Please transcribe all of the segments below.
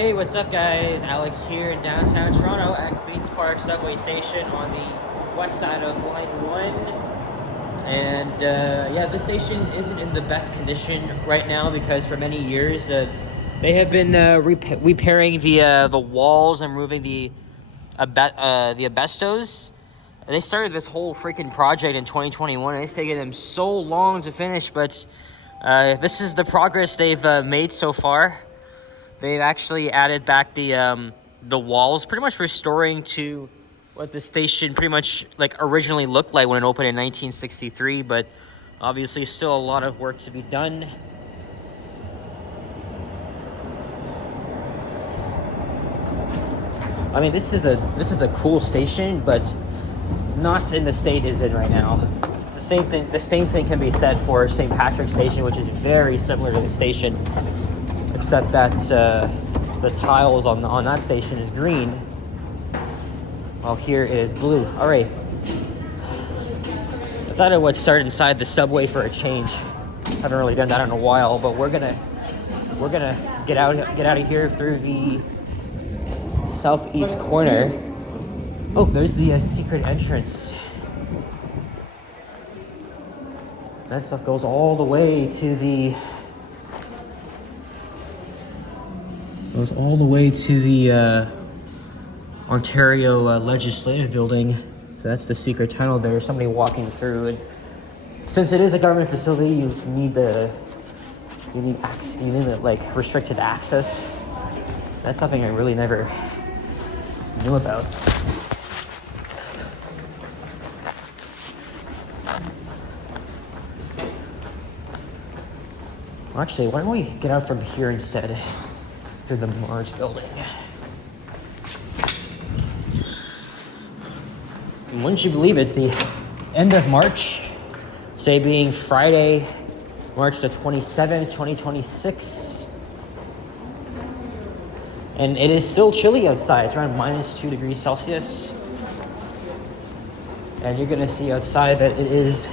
Hey, what's up guys? Alex here in downtown Toronto at Queen's Park subway station on the west side of line 1. And yeah, this station isn't in the best condition right now because for many years they have been repairing the walls and removing the asbestos. They started this whole freaking project in 2021 and it's taken them so long to finish, but this is the progress they've made so far. They've actually added back the walls, pretty much restoring to what the station pretty much like originally looked like when it opened in 1963, but obviously still a lot of work to be done. I mean, this is a cool station, but not in the state it's in right now. It's the same thing. The same thing can be said for St. Patrick's Station, which is very similar to the station, except that the tiles on that station is green, while here it is blue. All right. I thought I would start inside the subway for a change. Haven't really done that in a while, but we're gonna get out of here through the southeast corner. Oh, there's the secret entrance. That stuff goes all the way to the Ontario Legislative Building. So that's the secret tunnel there. Somebody walking through, and since it is a government facility, you need like restricted access. That's something I really never knew about. Actually, why don't we get out from here instead, through the Mars building. And wouldn't you believe it's the end of March, today being Friday, March the 27th, 2026. And it is still chilly outside. It's around -2 degrees Celsius. And you're gonna see outside that it is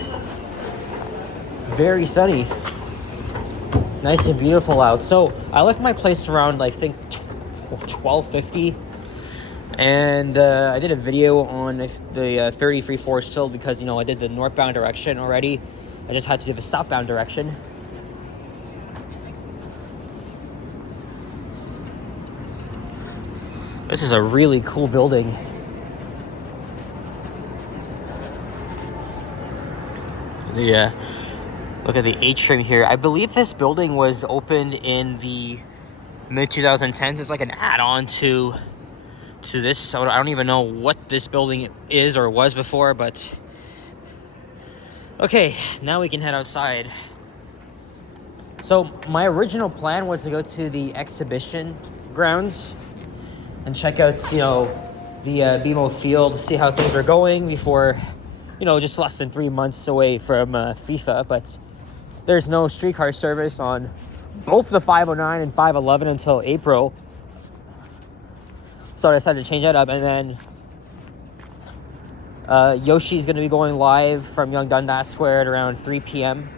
very sunny. Nice and beautiful out. So I left my place around, I think, 12:50, and I did a video on the 33-4 still because, I did the northbound direction already. I just had to do the southbound direction. This is a really cool building. Look at the atrium here. I believe this building was opened in the mid-2010s. It's like an add-on to this. So I don't even know what this building is or was before, but okay, now we can head outside. So my original plan was to go to the exhibition grounds and check out, the BMO field, see how things are going before, just less than 3 months away from FIFA, but there's no streetcar service on both the 509 and 511 until April. So I decided to change that up. And then Yoshi's going to be going live from Yonge Dundas Square at around 3 p.m.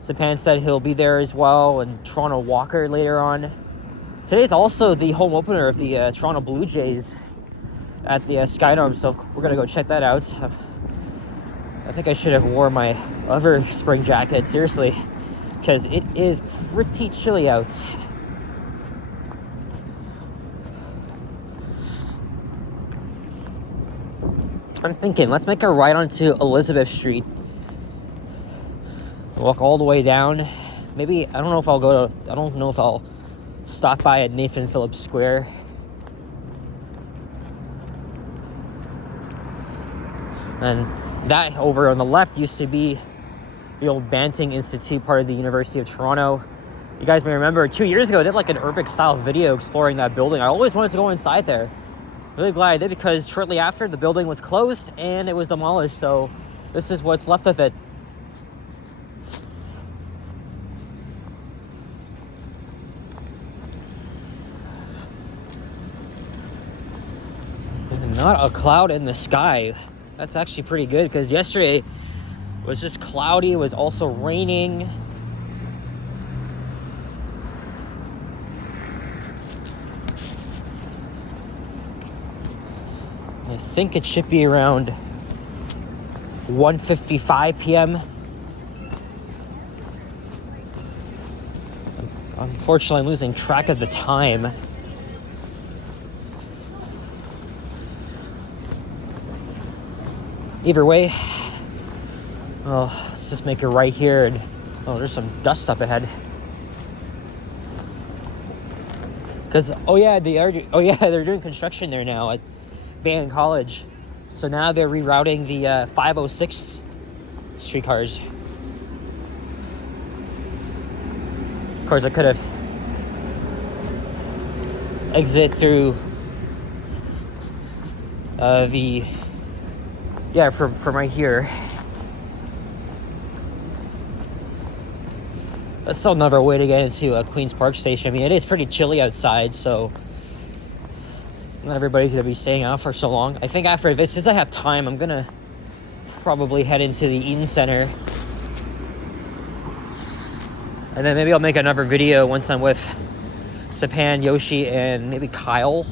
Sapan said he'll be there as well, and Toronto Walker later on. Today's also the home opener of the Toronto Blue Jays at the Skydome, so we're going to go check that out. I think I should have worn my other spring jacket, seriously, because it is pretty chilly out. I'm thinking, let's make a ride onto Elizabeth Street. Walk all the way down. Maybe, I don't know if I'll stop by at Nathan Phillips Square. And that over on the left used to be the old Banting Institute, part of the University of Toronto. You guys may remember 2 years ago I did like an urbex style video exploring that building. I always wanted to go inside there. Really glad I did, because shortly after the building was closed and it was demolished, so this is what's left of it. Not a cloud in the sky. That's actually pretty good, because yesterday was just cloudy. It was also raining. I think it should be around 1:55 p.m. Unfortunately, I'm losing track of the time. Either way, oh, let's just make it right here. And oh, there's some dust up ahead. Because they're doing construction there now at Bain College. So now they're rerouting the 506 streetcars. Of course, I could have exit through from right here. That's still another way to get into Queen's Park Station. I mean, it is pretty chilly outside, so not everybody's going to be staying out for so long. I think after this, since I have time, I'm going to probably head into the Eaton Center. And then maybe I'll make another video once I'm with Sapan, Yoshi, and maybe Kyle.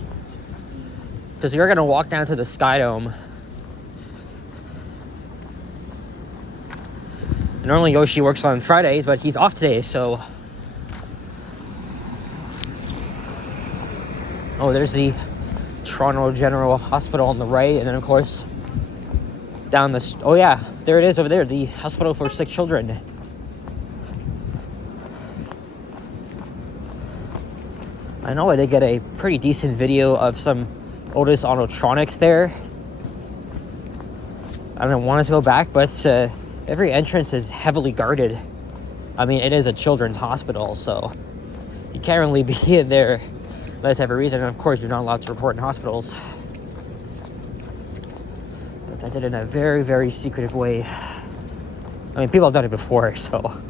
Because we're going to walk down to the Sky Dome. Normally Yoshi works on Fridays, but he's off today, so... Oh, there's the Toronto General Hospital on the right, and then of course down the... Oh yeah, there it is over there, the Hospital for Sick Children. I know I did get a pretty decent video of some Otis Autotronics there. I don't want to go back, but every entrance is heavily guarded. I mean, it is a children's hospital, so you can't really be in there unless you have a reason. And of course, you're not allowed to report in hospitals. But I did it in a very, very secretive way. I mean, people have done it before, so...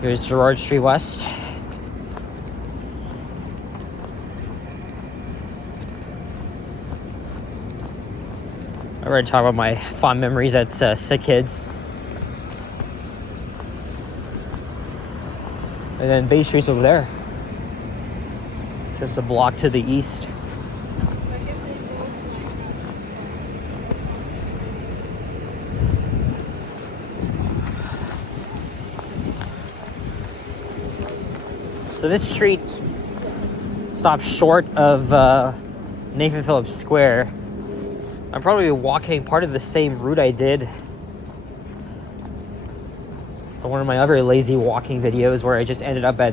Here's Gerrard Street West. I already talked about my fond memories at Sick Kids. And then Bay Street's over there. Just a block to the east. So this street stops short of Nathan Phillips Square. I'm probably walking part of the same route I did on one of my other lazy walking videos where I just ended up at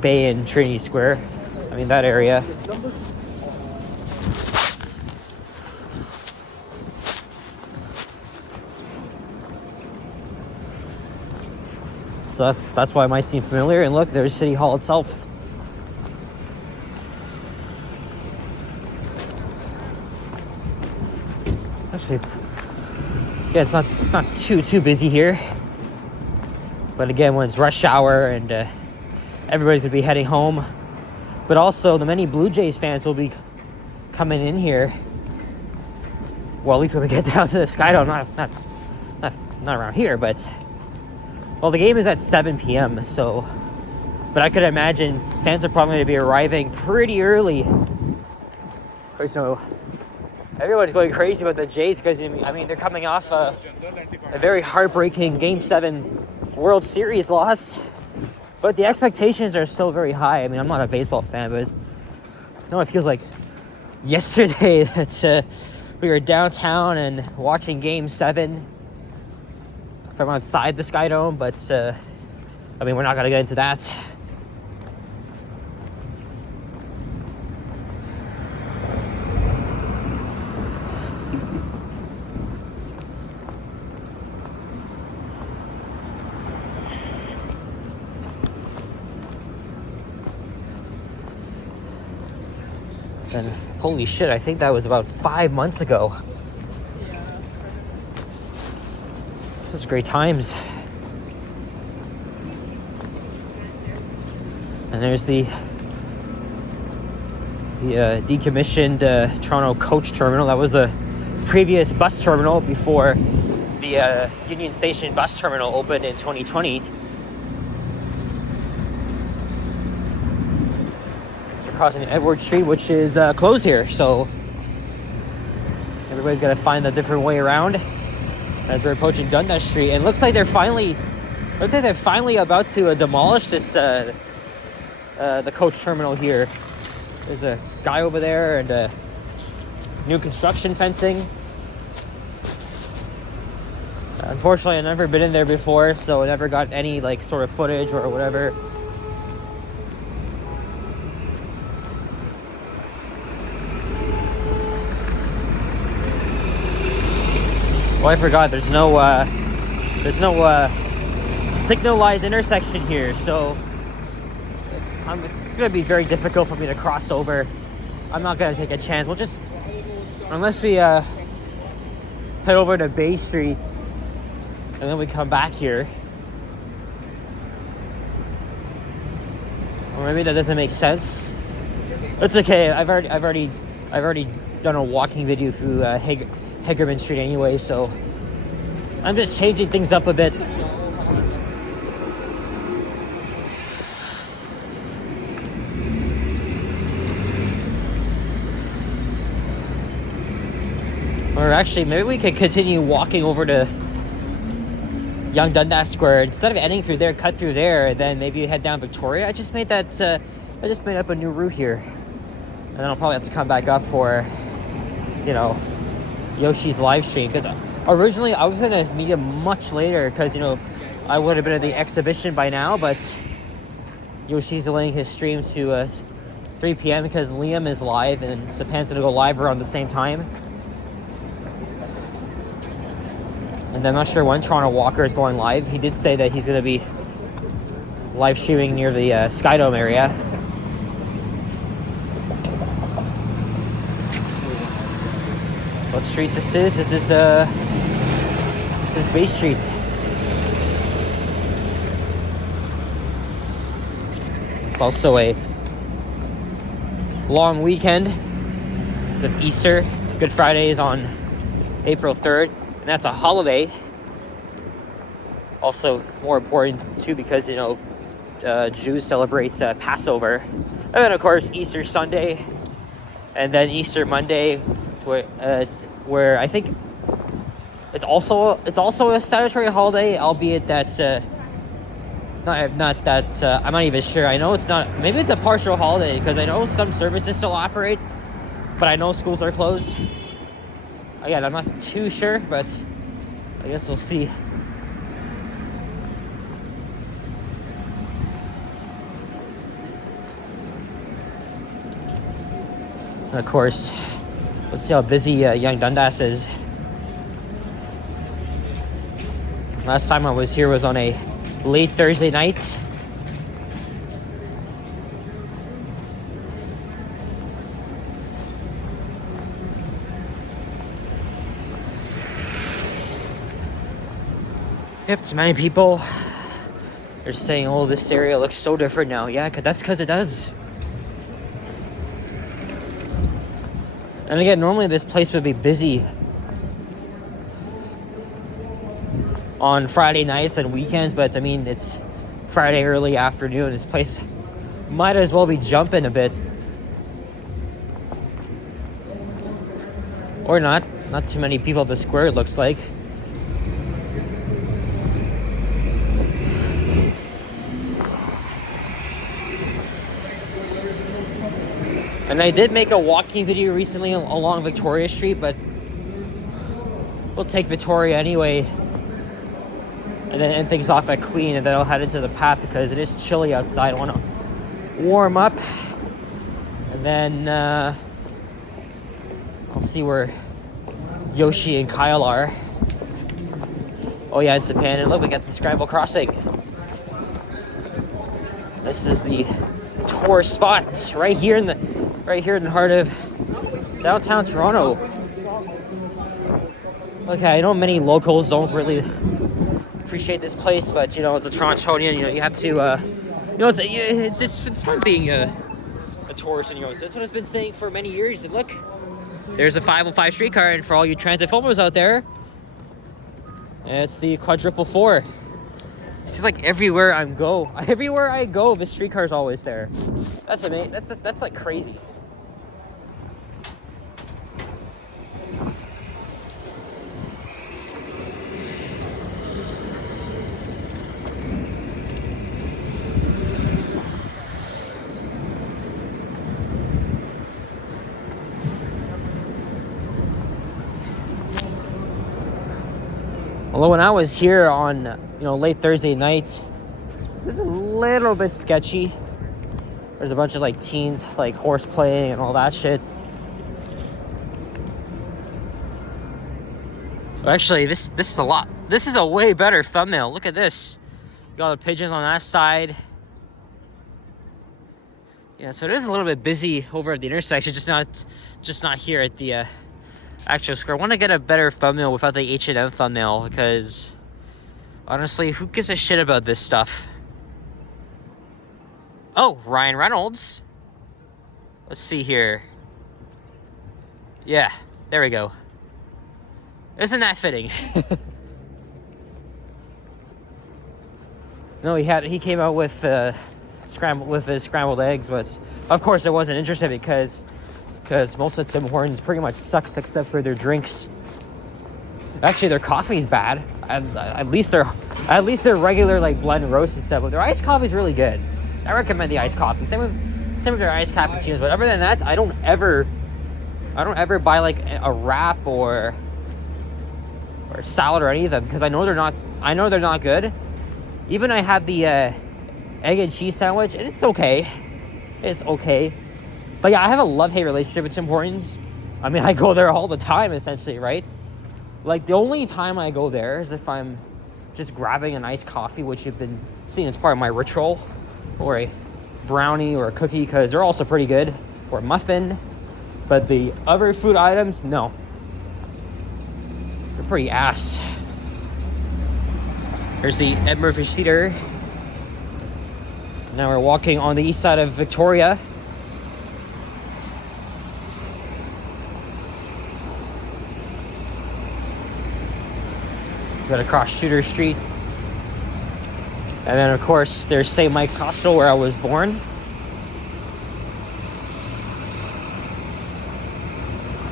Bay and Trinity Square. I mean, that area. So that's why it might seem familiar. And look, there's City Hall itself. Actually, yeah, it's not too busy here. But again, when it's rush hour and everybody's gonna be heading home, but also the many Blue Jays fans will be coming in here. Well, at least when we get down to the Sky Dome, not around here, but. Well, the game is at 7 p.m., so... But I could imagine fans are probably going to be arriving pretty early. So, everyone's going crazy about the Jays because, I mean, they're coming off a very heartbreaking Game 7 World Series loss. But the expectations are still very high. I mean, I'm not a baseball fan, but it feels like yesterday that we were downtown and watching Game 7 from outside the Sky Dome, but I mean, we're not gonna get into that. And holy shit, I think that was about 5 months ago. Such great times. And there's the decommissioned Toronto coach terminal. That was a previous bus terminal before the Union Station bus terminal opened in 2020. So crossing Edward Street, which is closed here, so everybody's got to find a different way around as we're approaching Dundas Street. And it looks like they're finally about to demolish this the coach terminal here. There's a guy over there and new construction fencing. Unfortunately, I've never been in there before, so I never got any like sort of footage or whatever. Oh, I forgot. There's no signalized intersection here, so it's going to be very difficult for me to cross over. I'm not going to take a chance. We'll just, unless we head over to Bay Street and then we come back here. Or maybe that doesn't make sense. It's okay. I've already done a walking video through Hagerman Street anyway, so I'm just changing things up a bit. Or actually, maybe we could continue walking over to Yonge Dundas Square instead of ending through there, cut through there, and then maybe head down Victoria. I just made up a new route here, and then I'll probably have to come back up for, Yoshi's live stream, because originally I was gonna meet him much later because I would have been at the exhibition by now, but Yoshi's delaying his stream to 3 p.m. because Liam is live and Sapan's gonna go live around the same time. And I'm not sure when Toronto Walker is going live. He did say that he's going to be live streaming near the Skydome area. So what street this is? This is Bay Street. It's also a long weekend. It's of Easter. Good Friday is on April 3rd. And that's a holiday. Also, more important too, because Jews celebrate Passover, and then of course Easter Sunday, and then Easter Monday, where I think it's also a statutory holiday, albeit that's not that I'm not even sure. I know it's not. Maybe it's a partial holiday because I know some services still operate, but I know schools are closed. Again, I'm not too sure, but I guess we'll see. And of course, let's see how busy Yonge Dundas is. Last time I was here was on a late Thursday night. Yep, too many people. They're saying, oh, this area looks so different now. Yeah, that's because it does. And again, normally this place would be busy on Friday nights and weekends, but I mean, it's Friday early afternoon. This place might as well be jumping a bit. Or not. Not too many people at the square, it looks like. And I did make a walking video recently along Victoria Street, but we'll take Victoria anyway and then end things off at Queen, and then I'll head into the path because it is chilly outside. I want to warm up, and then I'll see where Yoshi and Kyle are. Oh yeah, it's Japan, and look, we got the Scramble Crossing. This is the tour spot right here in the heart of downtown Toronto. Okay, I know many locals don't really appreciate this place, but it's a Torontonian. You have to You know, it's fun being a tourist in Yost. That's what I've been saying for many years. And look, there's a 505 streetcar, and for all you transit FOMOs out there, it's the quadruple 4. It seems like everywhere I go, the streetcar is always there. That's amazing. That's like crazy. Although when I was here on, late Thursday night, it was a little bit sketchy. There's a bunch of like teens like horse playing and all that shit. Actually, this is a lot. This is a way better thumbnail. Look at this. You got the pigeons on that side. Yeah, so it is a little bit busy over at the intersection, just not here at the actual square. I want to get a better thumbnail without the H&M thumbnail, because honestly, who gives a shit about this stuff? Oh, Ryan Reynolds. Let's see here. Yeah, there we go. Isn't that fitting? No, he came out with his scrambled eggs, but of course I wasn't interested because most of Tim Hortons pretty much sucks except for their drinks. Actually, their coffee's bad. At least their regular like blend roast and stuff. But their iced coffee's really good. I recommend the iced coffee. Same with their iced cappuccinos. But other than that, I don't ever buy like a wrap or salad or any of them, because I know they're not good. Even I have the egg and cheese sandwich, and it's okay. It's okay. But yeah, I have a love-hate relationship with Tim Hortons. I mean, I go there all the time, essentially, right? Like, the only time I go there is if I'm just grabbing a nice coffee, which you've been seeing as part of my ritual, or a brownie or a cookie, because they're also pretty good, or a muffin. But the other food items, no. They're pretty ass. Here's the Ed Murphy Theater. Now we're walking on the east side of Victoria. Got to cross Shooter Street. And then, of course, there's St. Mike's Hospital, where I was born.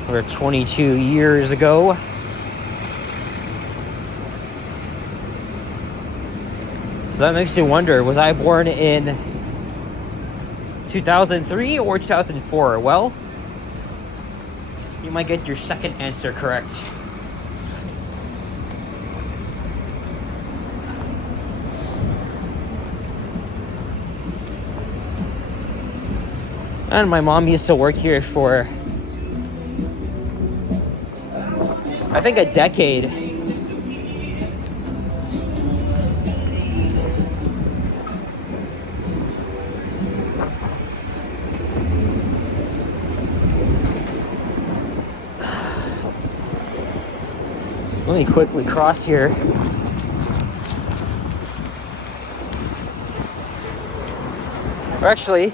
Or 22 years ago. So that makes you wonder, was I born in 2003 or 2004? Well, you might get your second answer correct. And my mom used to work here for, I think, a decade. Let me quickly cross here. Or actually,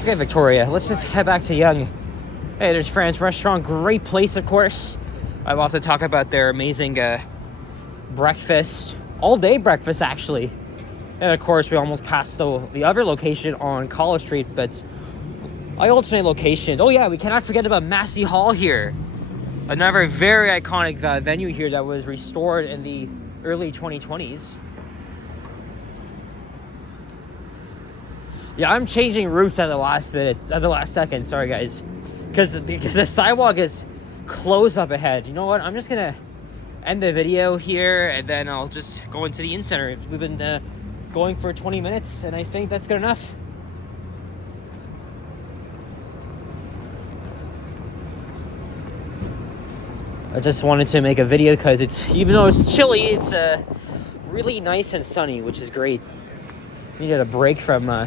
okay, Victoria, let's just head back to Yonge. Hey, there's Fran's Restaurant. Great place, of course. I've also talked about their amazing breakfast. All-day breakfast, actually. And, of course, we almost passed the other location on College Street, but I alternate locations. Oh, yeah, we cannot forget about Massey Hall here. Another very iconic venue here that was restored in the early 2020s. Yeah, I'm changing routes at the last second. Sorry, guys. Because the sidewalk is closed up ahead. You know what? I'm just going to end the video here, and then I'll just go into the in-center. We've been going for 20 minutes, and I think that's good enough. I just wanted to make a video because even though it's chilly, it's really nice and sunny, which is great. Needed a break from the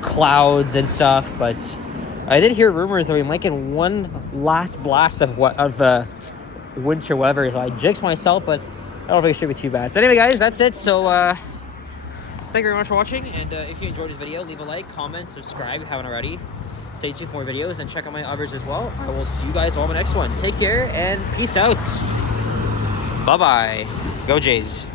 clouds and stuff, but I did hear rumors that we might get one last blast of winter weather. So I jinxed myself, but I don't think it should be too bad. So anyway, guys, that's it. So thank you very much for watching, and if you enjoyed this video, leave a like, comment, subscribe if you haven't already. Stay tuned for more videos, and check out my others as well. I will see you guys all in the next one. Take care, and peace out. Bye-bye. Go Jays.